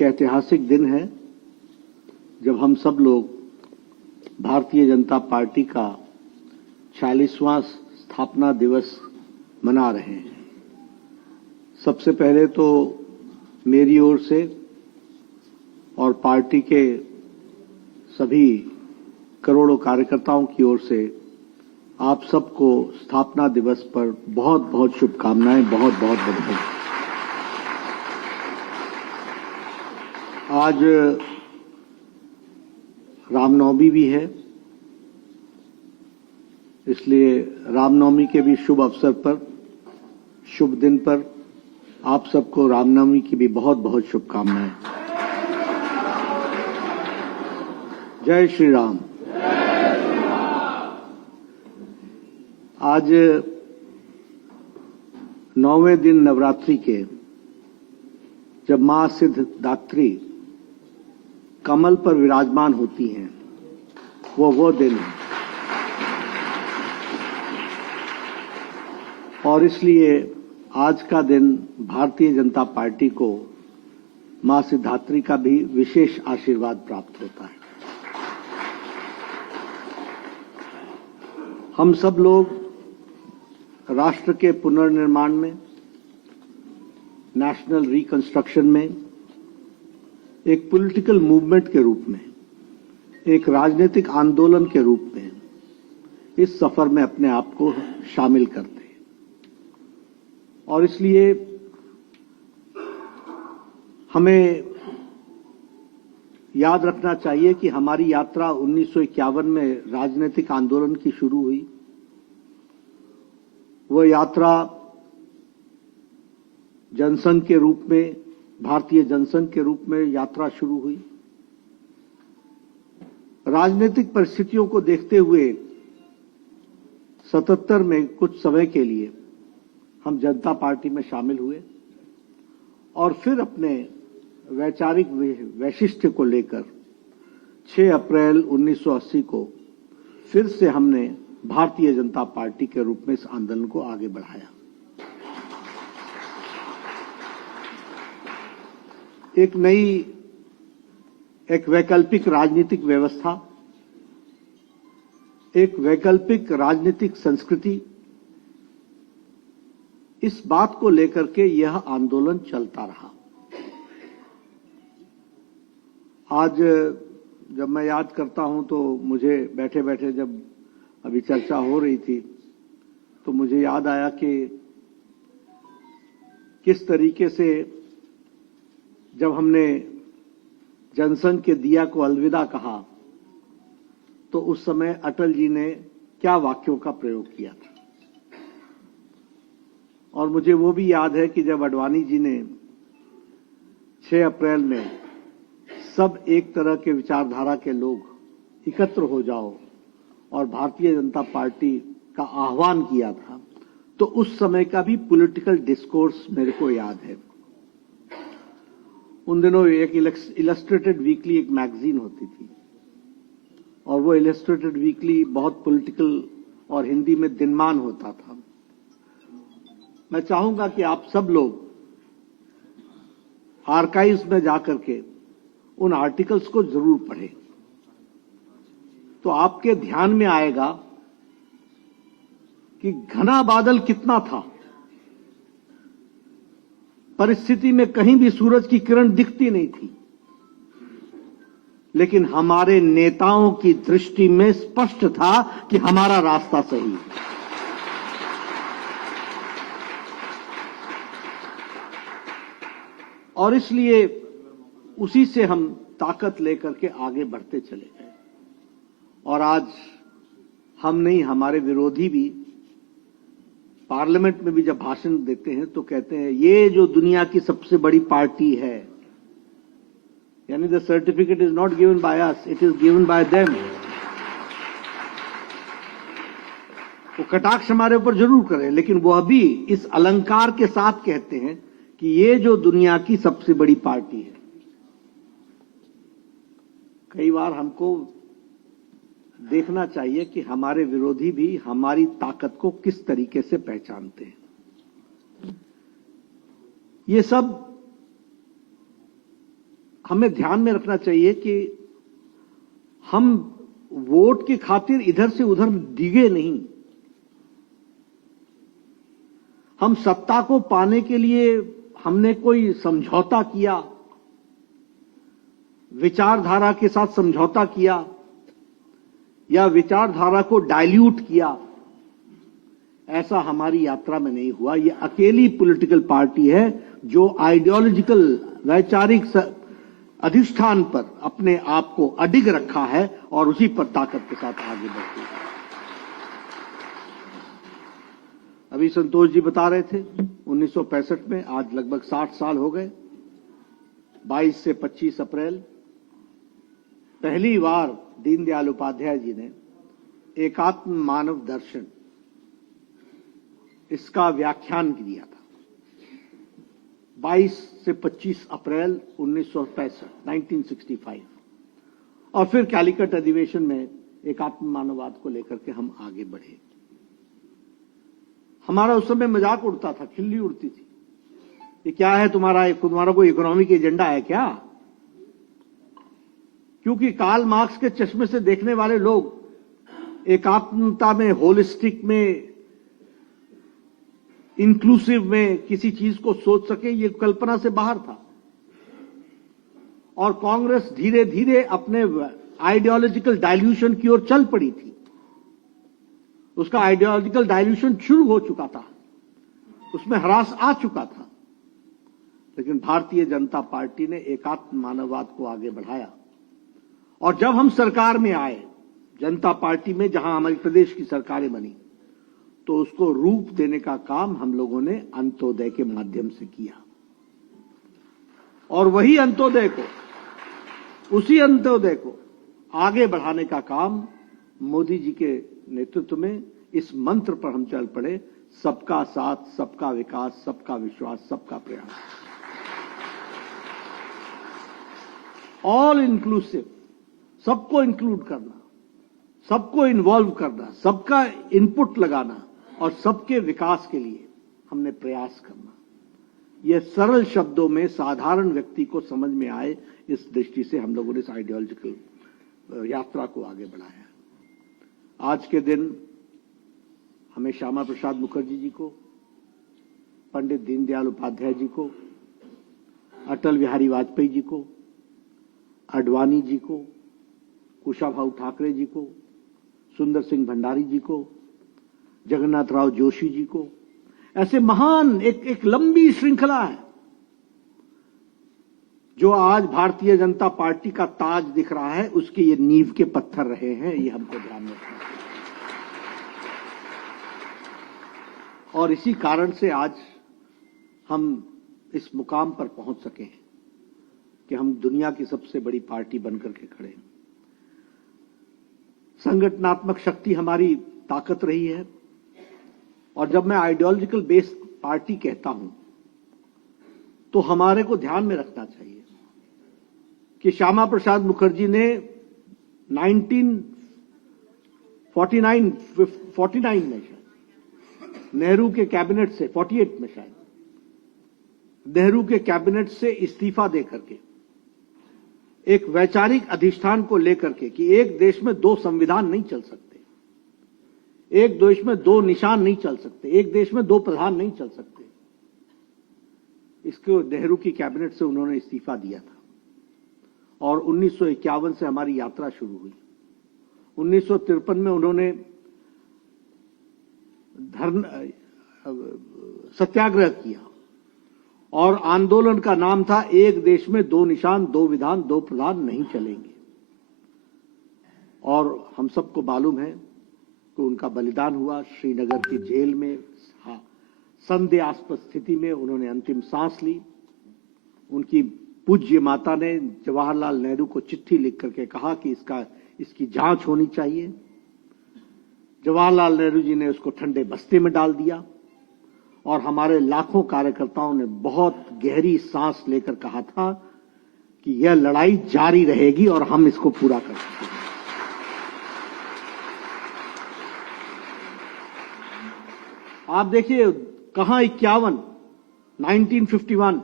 एक ऐतिहासिक दिन है जब हम सब लोग भारतीय जनता पार्टी का 40वां स्थापना दिवस मना रहे हैं। सबसे पहले तो मेरी ओर से और पार्टी के सभी करोड़ों कार्यकर्ताओं की ओर से आप सबको स्थापना दिवस पर बहुत बहुत शुभकामनाएं, बहुत बहुत बधाई। आज रामनवमी भी है, इसलिए रामनवमी के भी शुभ अवसर पर, शुभ दिन पर आप सबको रामनवमी की भी बहुत बहुत शुभकामनाएं। जय श्री राम। आज 9वें दिन नवरात्रि के जब मां सिद्धदात्री कमल पर विराजमान होती हैं, वो दिन है। और इसलिए आज का दिन भारतीय जनता पार्टी को मां सिद्धदात्री का भी विशेष आशीर्वाद प्राप्त होता है। हम सब लोग राष्ट्र के पुनर्निर्माण में, नेशनल रिकंस्ट्रक्शन में, एक पॉलिटिकल मूवमेंट के रूप में, एक राजनीतिक आंदोलन के रूप में इस सफर में अपने आप को शामिल करते हैं। और इसलिए हमें याद रखना चाहिए कि हमारी यात्रा 1951 में राजनीतिक आंदोलन की शुरू हुई। वह यात्रा जनसंघ के रूप में, भारतीय जनसंघ के रूप में यात्रा शुरू हुई। राजनीतिक परिस्थितियों को देखते हुए 77 में कुछ समय के लिए हम जनता पार्टी में शामिल हुए और फिर अपने वैचारिक वैशिष्ट्य को लेकर 6 अप्रैल 1980 को फिर से हमने भारतीय जनता पार्टी के रूप में इस आंदोलन को आगे बढ़ाया। एक नई, एक वैकल्पिक राजनीतिक व्यवस्था, एक वैकल्पिक राजनीतिक संस्कृति, इस बात को लेकर के यह आंदोलन चलता रहा। आज जब मैं याद करता हूं तो मुझे बैठे बैठे, जब अभी चर्चा हो रही थी, तो मुझे याद आया कि किस तरीके से जब हमने जनसंघ के दिया को अलविदा कहा तो उस समय अटल जी ने क्या वाक्यों का प्रयोग किया था। और मुझे वो भी याद है कि जब आडवाणी जी ने 6 अप्रैल में सब एक तरह के विचारधारा के लोग एकत्र हो जाओ और भारतीय जनता पार्टी का आह्वान किया था, तो उस समय का भी पॉलिटिकल डिस्कोर्स मेरे को याद है। उन दिनों एक इलस्ट्रेटेड वीकली एक मैगजीन होती थी और वो इलस्ट्रेटेड वीकली बहुत पॉलिटिकल और हिंदी में दिनमान होता था। मैं चाहूंगा कि आप सब लोग आर्काइव्स में जाकर के उन आर्टिकल्स को जरूर पढ़ें, तो आपके ध्यान में आएगा कि घना बादल कितना था, परिस्थिति में कहीं भी सूरज की किरण दिखती नहीं थी, लेकिन हमारे नेताओं की दृष्टि में स्पष्ट था कि हमारा रास्ता सही है। और इसलिए उसी से हम ताकत लेकर के आगे बढ़ते चले गए। और आज हम नहीं, हमारे विरोधी भी पार्लियामेंट में भी जब भाषण देते हैं तो कहते हैं ये जो दुनिया की सबसे बड़ी पार्टी है, यानी the certificate is not given by us, it is given by them. वो कटाक्ष हमारे ऊपर जरूर करें, लेकिन वह भी इस अलंकार के साथ कहते हैं कि ये जो दुनिया की सबसे बड़ी पार्टी है। कई बार हमको देखना चाहिए कि हमारे विरोधी भी हमारी ताकत को किस तरीके से पहचानते हैं। ये सब हमें ध्यान में रखना चाहिए कि हम वोट की खातिर इधर से उधर डिगे नहीं। हम सत्ता को पाने के लिए हमने कोई समझौता किया, विचारधारा के साथ समझौता किया या विचारधारा को डाइल्यूट किया, ऐसा हमारी यात्रा में नहीं हुआ। ये अकेली पॉलिटिकल पार्टी है जो आइडियोलॉजिकल वैचारिक अधिष्ठान पर अपने आप को अडिग रखा है और उसी पर ताकत के साथ आगे बढ़ती है। अभी संतोष जी बता रहे थे 1965 में, आज लगभग 60 साल हो गए। 22 से 25 अप्रैल पहली बार दीनदयाल उपाध्याय जी ने एकात्म मानव दर्शन इसका व्याख्यान दिया था। 22 से 25 अप्रैल 1965 और फिर कैलिकट अधिवेशन में एकात्म मानववाद को लेकर के हम आगे बढ़े। हमारा उस समय मजाक उड़ता था, खिल्ली उड़ती थी, ये क्या है तुम्हारा कोई इकोनॉमिक एजेंडा है क्या? क्योंकि कार्ल मार्क्स के चश्मे से देखने वाले लोग एकात्मता में, होलिस्टिक में, इंक्लूसिव में किसी चीज को सोच सके, ये कल्पना से बाहर था। और कांग्रेस धीरे धीरे अपने आइडियोलॉजिकल डाइल्यूशन की ओर चल पड़ी थी। उसका आइडियोलॉजिकल डाइल्यूशन शुरू हो चुका था, उसमें ह्रास आ चुका था, लेकिन भारतीय जनता पार्टी ने एकात्म मानववाद को आगे बढ़ाया। और जब हम सरकार में आए, जनता पार्टी में, जहां हमारी प्रदेश की सरकारें बनी, तो उसको रूप देने का काम हम लोगों ने अंत्योदय के माध्यम से किया। और वही अंत्योदय को, उसी अंत्योदय को आगे बढ़ाने का काम मोदी जी के नेतृत्व में इस मंत्र पर हम चल पड़े, सबका साथ, सबका विकास, सबका विश्वास, सबका प्रयास, ऑल इंक्लूसिव, सबको इंक्लूड करना, सबको इन्वॉल्व करना, सबका इनपुट लगाना और सबके विकास के लिए हमने प्रयास करना। यह सरल शब्दों में साधारण व्यक्ति को समझ में आए, इस दृष्टि से हम लोगों ने इस आइडियोलॉजिकल यात्रा को आगे बढ़ाया। आज के दिन हमें श्यामा प्रसाद मुखर्जी जी को, पंडित दीनदयाल उपाध्याय जी को, अटल बिहारी वाजपेयी जी को, आडवाणी जी को, कुशाभाऊ ठाकरे जी को, सुंदर सिंह भंडारी जी को, जगन्नाथ राव जोशी जी को, ऐसे महान एक लंबी श्रृंखला है जो आज भारतीय जनता पार्टी का ताज दिख रहा है, उसके ये नींव के पत्थर रहे हैं। ये हमको ध्यान में रखना है। और इसी कारण से आज हम इस मुकाम पर पहुंच सके हैं कि हम दुनिया की सबसे बड़ी पार्टी बनकर के खड़े हैं। संगठनात्मक शक्ति हमारी ताकत रही है। और जब मैं आइडियोलॉजिकल बेस्ड पार्टी कहता हूं, तो हमारे को ध्यान में रखना चाहिए कि श्यामा प्रसाद मुखर्जी ने 1949 में शायद नेहरू के कैबिनेट से, 48 में शायद नेहरू के कैबिनेट से इस्तीफा देकर के एक वैचारिक अधिष्ठान को लेकर के कि एक देश में दो संविधान नहीं चल सकते, एक देश में दो निशान नहीं चल सकते, एक देश में दो प्रधान नहीं चल सकते, इसको नेहरू की कैबिनेट से उन्होंने इस्तीफा दिया था। और 1951 से हमारी यात्रा शुरू हुई। 1953 में उन्होंने सत्याग्रह किया और आंदोलन का नाम था एक देश में दो निशान, दो विधान, दो प्रधान नहीं चलेंगे। और हम सबको मालूम है कि उनका बलिदान हुआ। श्रीनगर की जेल में संदेहास्पद स्थिति में उन्होंने अंतिम सांस ली। उनकी पूज्य माता ने जवाहरलाल नेहरू को चिट्ठी लिख करके कहा कि इसकी जांच होनी चाहिए। जवाहरलाल नेहरू जी ने उसको ठंडे बस्ते में डाल दिया और हमारे लाखों कार्यकर्ताओं ने बहुत गहरी सांस लेकर कहा था कि यह लड़ाई जारी रहेगी और हम इसको पूरा कर सकेंगे। आप देखिए कहां 1951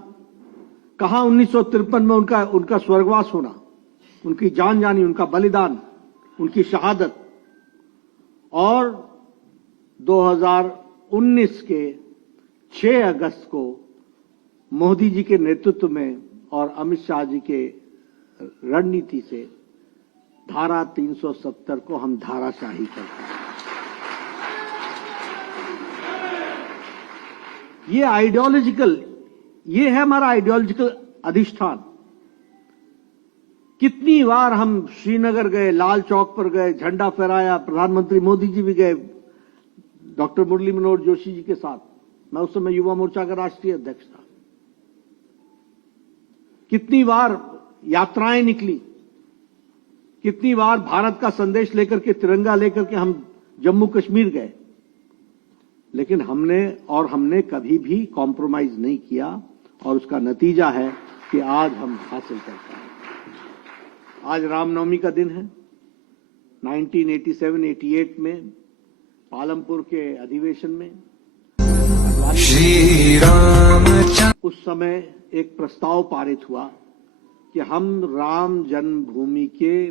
कहां 1953 में उनका स्वर्गवास होना, उनकी जान जानी, उनका बलिदान, उनकी शहादत, और 2019 के 6 अगस्त को मोदी जी के नेतृत्व में और अमित शाह जी के रणनीति से धारा 370 को हम धाराशाही करते हैं। ये आइडियोलॉजिकल, ये है हमारा आइडियोलॉजिकल अधिष्ठान। कितनी बार हम श्रीनगर गए, लाल चौक पर गए, झंडा फहराया, प्रधानमंत्री मोदी जी भी गए डॉक्टर मुरली मनोहर जोशी जी के साथ। मैं उस समय युवा मोर्चा का राष्ट्रीय अध्यक्ष था। कितनी बार यात्राएं निकली, कितनी बार भारत का संदेश लेकर के, तिरंगा लेकर के हम जम्मू कश्मीर गए, लेकिन हमने कभी भी कॉम्प्रोमाइज नहीं किया, और उसका नतीजा है कि आज हम हासिल करते हैं। आज रामनवमी का दिन है। 1987-88 में पालमपुर के अधिवेशन में श्री राम, उस समय एक प्रस्ताव पारित हुआ कि हम राम जन्मभूमि के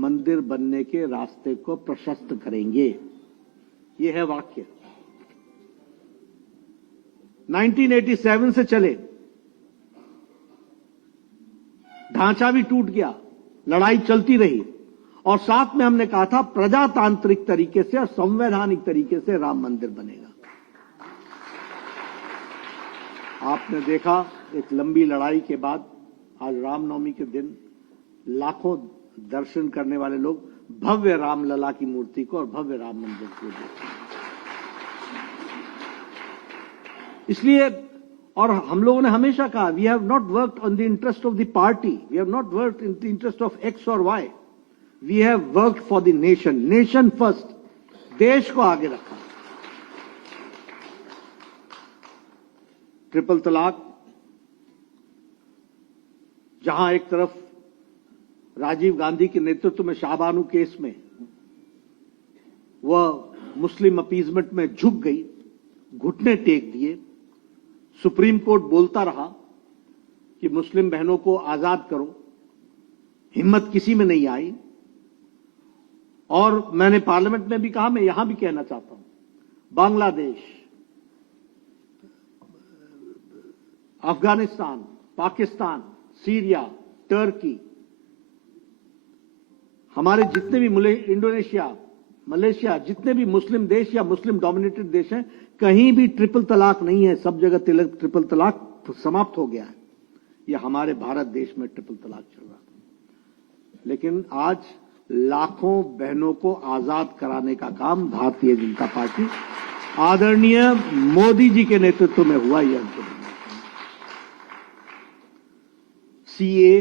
मंदिर बनने के रास्ते को प्रशस्त करेंगे। ये है वाक्य। 1987 से चले, ढांचा भी टूट गया, लड़ाई चलती रही, और साथ में हमने कहा था प्रजातांत्रिक तरीके से और संवैधानिक तरीके से राम मंदिर बनेगा। आपने देखा, एक लंबी लड़ाई के बाद आज रामनवमी के दिन लाखों दर्शन करने वाले लोग भव्य रामलला की मूर्ति को और भव्य राम मंदिर को देखते हैं। इसलिए, और हम लोगों ने हमेशा कहा, we have not worked on the interest of the party, we have not worked in the interest of X और Y, we have worked for the nation, nation first, देश को आगे रखा। ट्रिपल तलाक, जहां एक तरफ राजीव गांधी के नेतृत्व में शाहबानू केस में वह मुस्लिम अपीजमेंट में झुक गई, घुटने टेक दिए, सुप्रीम कोर्ट बोलता रहा कि मुस्लिम बहनों को आजाद करो, हिम्मत किसी में नहीं आई। और मैंने पार्लियामेंट में भी कहा, मैं यहां भी कहना चाहता हूं, बांग्लादेश, अफगानिस्तान, पाकिस्तान, सीरिया, टर्की, हमारे जितने भी इंडोनेशिया, मलेशिया, जितने भी मुस्लिम देश या मुस्लिम डोमिनेटेड देश हैं, कहीं भी ट्रिपल तलाक नहीं है। सब जगह ट्रिपल तलाक समाप्त हो गया है। यह हमारे भारत देश में ट्रिपल तलाक चल रहा था। लेकिन आज लाखों बहनों को आजाद कराने का काम भारतीय जनता पार्टी आदरणीय मोदी जी के नेतृत्व में हुआ। यह सीए,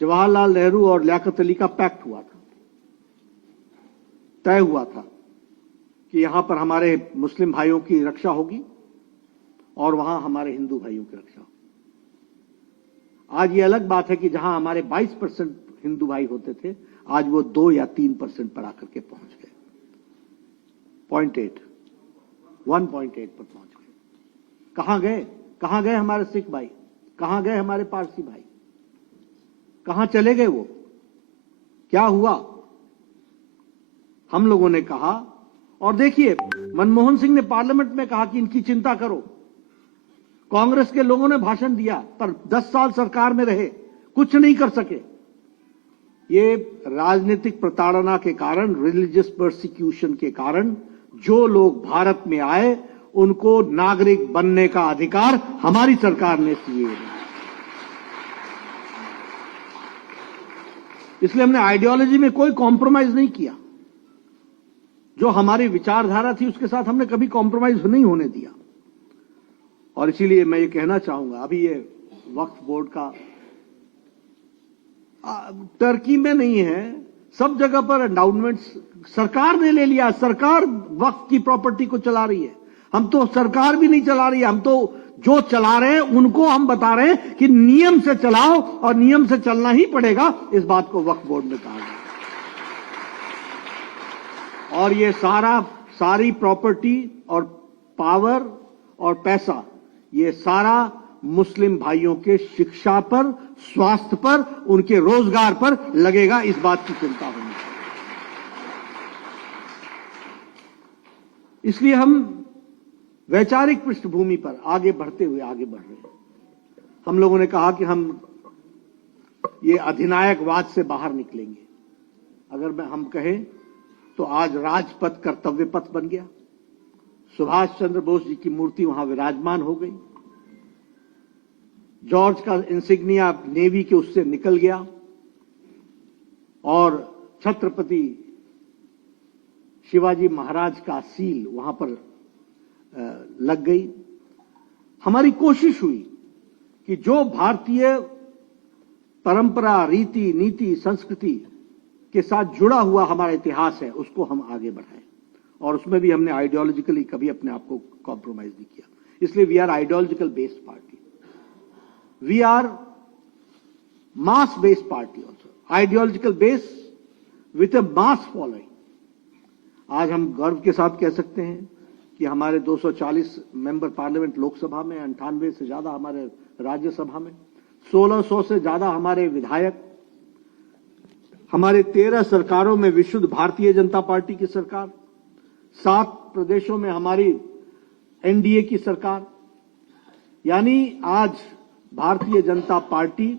जवाहरलाल नेहरू और लियाकत अली का पैक्ट हुआ था, तय हुआ था कि यहां पर हमारे मुस्लिम भाइयों की रक्षा होगी और वहां हमारे हिंदू भाइयों की रक्षा होगी। आज ये अलग बात है कि जहां हमारे 22% हिंदू भाई होते थे, आज वो 2 या 3% पर आकर के पहुंच गए, 1.8 पर पहुंच गए। कहां गए? कहां गए हमारे सिख भाई? कहां गए हमारे पारसी भाई? कहां चले गए वो? क्या हुआ? हम लोगों ने कहा, और देखिए, मनमोहन सिंह ने पार्लियामेंट में कहा कि इनकी चिंता करो। कांग्रेस के लोगों ने भाषण दिया, पर 10 साल सरकार में रहे, कुछ नहीं कर सके। ये राजनीतिक प्रताड़ना के कारण, रिलीजियस परसिक्यूशन के कारण जो लोग भारत में आए, उनको नागरिक बनने का अधिकार हमारी सरकार ने दिए। इसलिए हमने आइडियोलॉजी में कोई कॉम्प्रोमाइज नहीं किया। जो हमारी विचारधारा थी उसके साथ हमने कभी कॉम्प्रोमाइज नहीं होने दिया। और इसीलिए मैं ये कहना चाहूंगा, अभी ये वक्फ बोर्ड का टर्की में नहीं है, सब जगह पर एंडाउमेंट्स सरकार ने ले लिया। सरकार वक्फ की प्रॉपर्टी को चला रही है। हम तो सरकार भी नहीं चला रही है, हम तो जो चला रहे हैं उनको हम बता रहे हैं कि नियम से चलाओ, और नियम से चलना ही पड़ेगा। इस बात को वक्फ बोर्ड में कहा गया। और ये सारी प्रॉपर्टी और पावर और पैसा, ये सारा मुस्लिम भाइयों के शिक्षा पर, स्वास्थ्य पर, उनके रोजगार पर लगेगा, इस बात की चिंता होनी चाहिए। इसलिए हम वैचारिक पृष्ठभूमि पर आगे बढ़ रहे हैं। हम लोगों ने कहा कि हम ये अधिनायकवाद से बाहर निकलेंगे। अगर हम कहें तो आज राजपथ कर्तव्य पथ बन गया। सुभाष चंद्र बोस जी की मूर्ति वहां विराजमान हो गई। जॉर्ज का इंसिग्निया नेवी के उससे निकल गया और छत्रपति शिवाजी महाराज का सील वहां पर लग गई। हमारी कोशिश हुई कि जो भारतीय परंपरा, रीति, नीति, संस्कृति के साथ जुड़ा हुआ हमारा इतिहास है, उसको हम आगे बढ़ाएं। और उसमें भी हमने आइडियोलॉजिकली कभी अपने आप को कॉम्प्रोमाइज नहीं किया। इसलिए we are ideological based party, we are mass based party also, ideological base with a mass following. आज हम गर्व के साथ कह सकते हैं कि हमारे 240 मेंबर पार्लियामेंट लोकसभा में, 98 से ज्यादा हमारे राज्यसभा में, 1600 से ज्यादा हमारे विधायक, हमारे 13 सरकारों में विशुद्ध भारतीय जनता पार्टी की सरकार, 7 प्रदेशों में हमारी एनडीए की सरकार। यानी आज भारतीय जनता पार्टी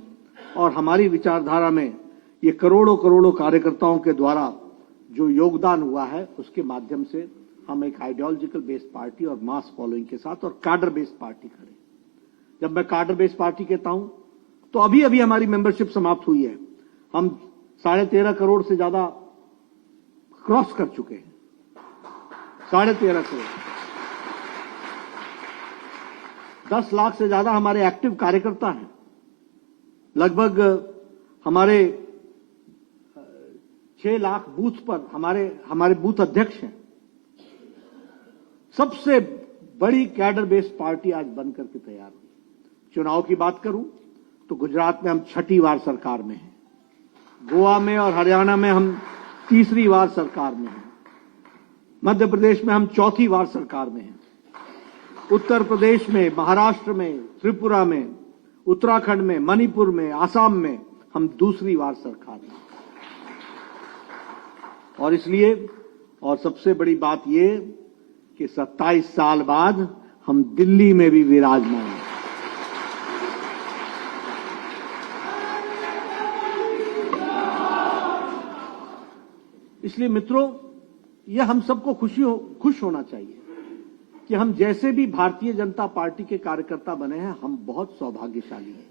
और हमारी विचारधारा में ये करोड़ों करोड़ों कार्यकर्ताओं के द्वारा जो योगदान हुआ है, उसके माध्यम से हम एक आइडियोलॉजिकल बेस्ड पार्टी और मास फॉलोइंग के साथ और कार्डर बेस्ड पार्टी खड़े। जब मैं कार्डर बेस्ड पार्टी कहता हूं तो अभी अभी हमारी मेंबरशिप समाप्त हुई है। हम 13.5 करोड़ से ज्यादा क्रॉस कर चुके हैं। 13.5 करोड़, 10 लाख से ज्यादा हमारे एक्टिव कार्यकर्ता हैं। लगभग हमारे 6 लाख बूथ पर हमारे बूथ अध्यक्ष हैं। सबसे बड़ी कैडर बेस्ड पार्टी आज बनकर के तैयार हुई। चुनाव की बात करूं तो गुजरात में हम 6ठी बार सरकार में हैं, गोवा में और हरियाणा में हम 3री बार सरकार में हैं, मध्य प्रदेश में हम 4थी बार सरकार में हैं, उत्तर प्रदेश में, महाराष्ट्र में, त्रिपुरा में, उत्तराखंड में, मणिपुर में, आसाम में हम 2री बार सरकार में। और इसलिए, और सबसे बड़ी बात यह कि 27 साल बाद हम दिल्ली में भी विराजमान हैं। इसलिए मित्रों, यह हम सबको खुश होना चाहिए कि हम जैसे भी भारतीय जनता पार्टी के कार्यकर्ता बने हैं, हम बहुत सौभाग्यशाली हैं।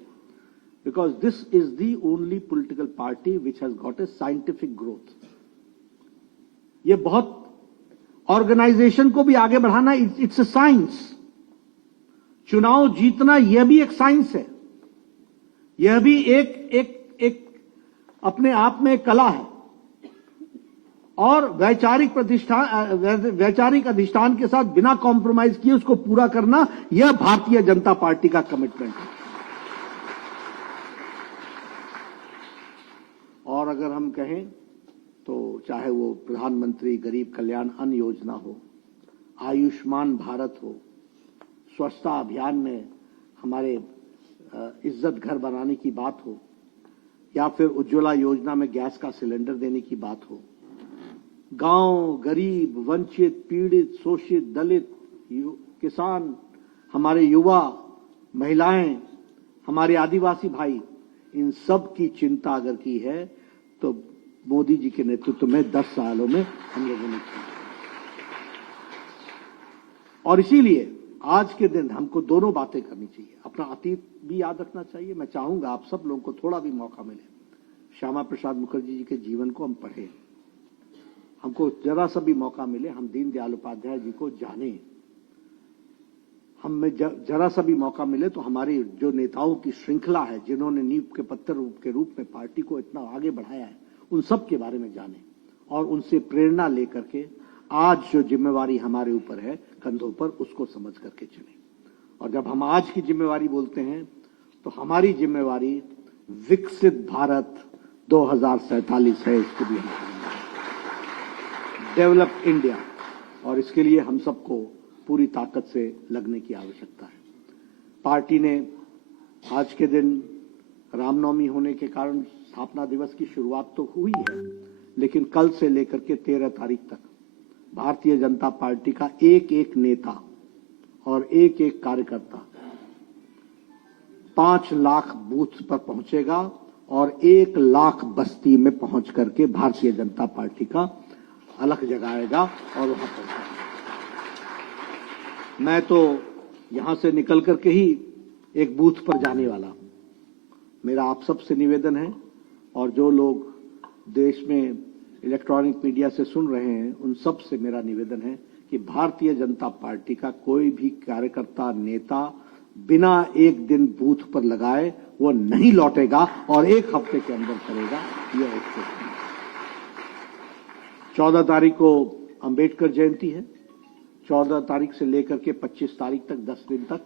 Because this is the only political party which has got a scientific growth. ये बहुत ऑर्गेनाइजेशन को भी आगे बढ़ाना, इट्स ए साइंस। चुनाव जीतना यह भी एक साइंस है, यह भी एक अपने आप में एक कला है। और वैचारिक अधिष्ठान के साथ बिना कॉम्प्रोमाइज किए उसको पूरा करना, यह भारतीय जनता पार्टी का कमिटमेंट है। और अगर हम कहें तो चाहे वो प्रधानमंत्री गरीब कल्याण अन्न योजना हो, आयुष्मान भारत हो, स्वच्छता अभियान में हमारे इज्जत घर बनाने की बात हो, या फिर उज्ज्वला योजना में गैस का सिलेंडर देने की बात हो, गांव, गरीब, वंचित, पीड़ित, शोषित, दलित, किसान, हमारे युवा, महिलाएं, हमारे आदिवासी भाई, इन सब की चिंता अगर की है तो मोदी जी के नेतृत्व में 10 सालों में हम लोगों ने किया। और इसीलिए आज के दिन हमको दोनों बातें करनी चाहिए। अपना अतीत भी याद रखना चाहिए। मैं चाहूंगा आप सब लोगों को थोड़ा भी मौका मिले, श्यामा प्रसाद मुखर्जी जी के जीवन को हम पढ़ें, हमको जरा सा भी मौका मिले हम दीनदयाल उपाध्याय जी को जानें, हमें जरा सा भी मौका मिले तो हमारी जो नेताओं की श्रृंखला है, जिन्होंने नींव के पत्थर के रूप में पार्टी को इतना आगे बढ़ाया है, उन सब के बारे में जानें और उनसे प्रेरणा लेकर के आज जो जिम्मेवारी हमारे ऊपर है कंधों पर, उसको समझ करके चलें। और जब हम आज की जिम्मेवारी बोलते हैं तो हमारी जिम्मेवारी विकसित भारत 2047 है, इसको भी हम डेवलप इंडिया। और इसके लिए हम सबको पूरी ताकत से लगने की आवश्यकता है। पार्टी ने आज के दिन रामनवमी होने के कारण स्थापना दिवस की शुरुआत तो हुई है, लेकिन कल से लेकर के 13 तारीख तक भारतीय जनता पार्टी का एक एक नेता और एक एक कार्यकर्ता 5 लाख बूथ पर पहुंचेगा और 1 लाख बस्ती में पहुंच करके भारतीय जनता पार्टी का अलख जगाएगा और वहां पहुंचेगा। मैं तो यहां से निकल करके ही एक बूथ पर जाने वाला हूं। मेरा आप सबसे निवेदन है, और जो लोग देश में इलेक्ट्रॉनिक मीडिया से सुन रहे हैं उन सब से मेरा निवेदन है कि भारतीय जनता पार्टी का कोई भी कार्यकर्ता नेता बिना एक दिन बूथ पर लगाए वो नहीं लौटेगा और 1 हफ्ते के अंदर करेगा। यह एक 14 तारीख को अंबेडकर जयंती है। 14 तारीख से लेकर के 25 तारीख तक 10 दिन तक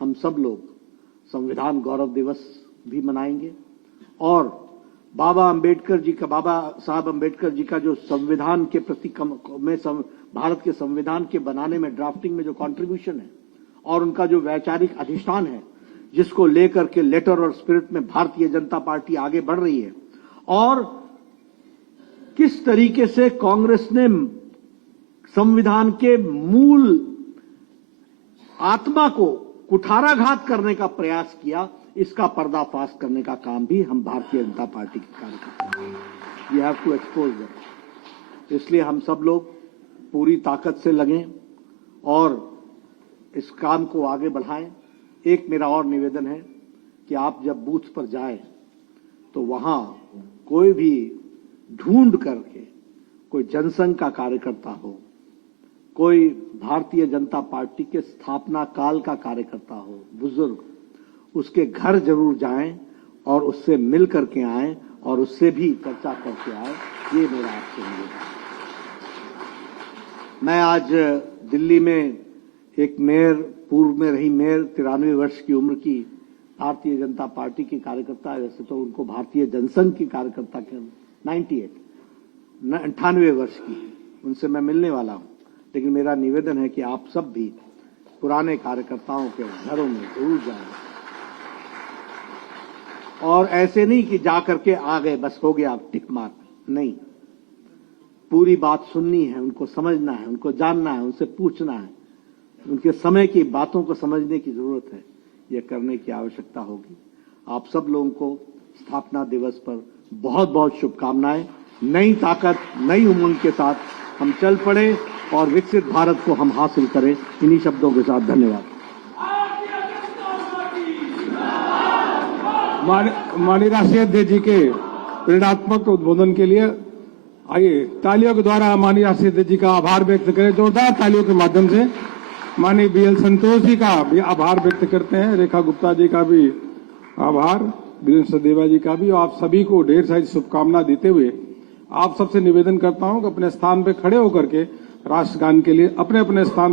हम सब लोग संविधान गौरव दिवस भी मनाएंगे और बाबा साहब अंबेडकर जी का जो संविधान के प्रति भारत के संविधान के बनाने में ड्राफ्टिंग में जो कंट्रीब्यूशन है और उनका जो वैचारिक अधिष्ठान है, जिसको लेकर के लेटर और स्पिरिट में भारतीय जनता पार्टी आगे बढ़ रही है, और किस तरीके से कांग्रेस ने संविधान के मूल आत्मा को कुठाराघात करने का प्रयास किया, इसका पर्दाफाश करने का काम भी हम भारतीय जनता पार्टी के कार्यकर्ता हैं। We have to expose that. इसलिए हम सब लोग पूरी ताकत से लगें और इस काम को आगे बढ़ाएं। एक मेरा और निवेदन है कि आप जब बूथ पर जाएं तो वहां कोई भी ढूंढ करके कोई जनसंघ का कार्यकर्ता हो, कोई भारतीय जनता पार्टी के स्थापना काल का कार्यकर्ता हो, बुजुर्ग, उसके घर जरूर जाएं और उससे मिल करके आएं और उससे भी चर्चा करके आएं। ये मेरा आपसे निवेदन है। मैं आज दिल्ली में एक मेयर, पूर्व में रही मेयर, 93 वर्ष की उम्र की भारतीय जनता पार्टी की कार्यकर्ता है। वैसे तो उनको भारतीय जनसंघ की कार्यकर्ता के 98 वर्ष की, उनसे मैं मिलने वाला हूं। लेकिन मेरा निवेदन है कि आप सब भी पुराने कार्यकर्ताओं के घरों में जरूर जाएं और ऐसे नहीं कि जाकर के आ गए बस हो गया टिक मार, नहीं, पूरी बात सुननी है, उनको समझना है, उनको जानना है, उनसे पूछना है, उनके समय की बातों को समझने की जरूरत है। यह करने की आवश्यकता होगी। आप सब लोगों को स्थापना दिवस पर बहुत बहुत शुभकामनाएं। नई ताकत, नई उमंग के साथ हम चल पड़े और विकसित भारत को हम हासिल करें। इन्हीं शब्दों के साथ धन्यवाद। माननीय राष्ट्रीय अध्यक्ष जी के प्रेरणात्मक उद्बोधन के लिए आइए तालियों के द्वारा माननीय राष्ट्रीय अध्यक्ष जी का आभार व्यक्त करें। जोरदार तालियों के माध्यम से माननीय BL संतोष जी का भी आभार व्यक्त करते हैं, रेखा गुप्ता जी का भी आभार, वीरेंद्र सदेवा जी का भी, और आप सभी को ढेर सारी शुभकामना देते हुए आप सबसे निवेदन करता हूं कि अपने स्थान पर खड़े होकर के राष्ट्रगान के लिए अपने अपने स्थान